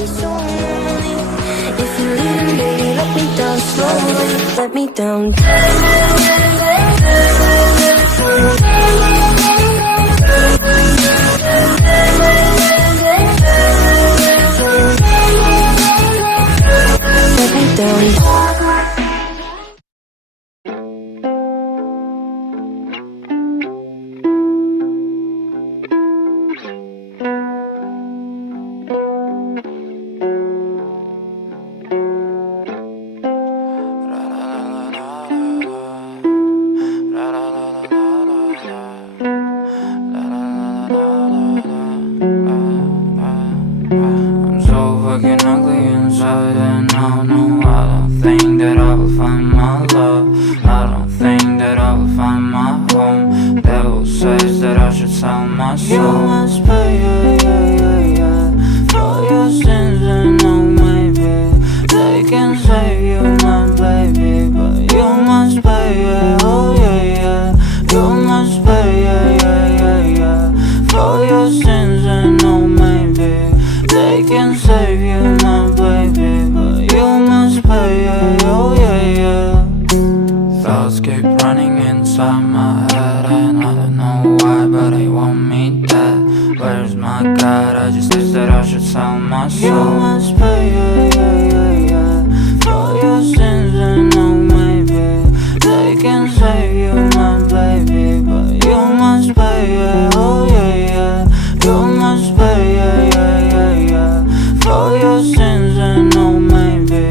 be so lonely. If you're leaving, baby, let me down slowly. Let me down. Let me down. I'm so fucking ugly inside, and I don't think that I will find my love. I don't think that I will find my home. Devil says that I should sell my soul. You must pay, for your sins, and oh maybe they can save you, my baby, but you must pay, oh yeah. You must pay, for your sins, and oh maybe they can save you, my baby, but you must pay, oh yeah. Thoughts keep running inside my head, and I don't know why, but they want me dead. Where's my God? I just wish that I should sell my soul. You must pay, for your sins, and oh maybe they can save you, my baby, but you must pay, oh yeah. You must pay, for your sins, and oh maybe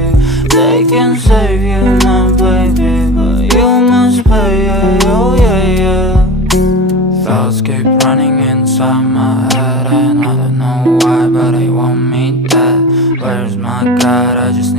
they can save you, my baby, but you must pay, oh yeah. Thoughts keep running inside my head, and I don't know why, but they want me dead. Where's my God? I just need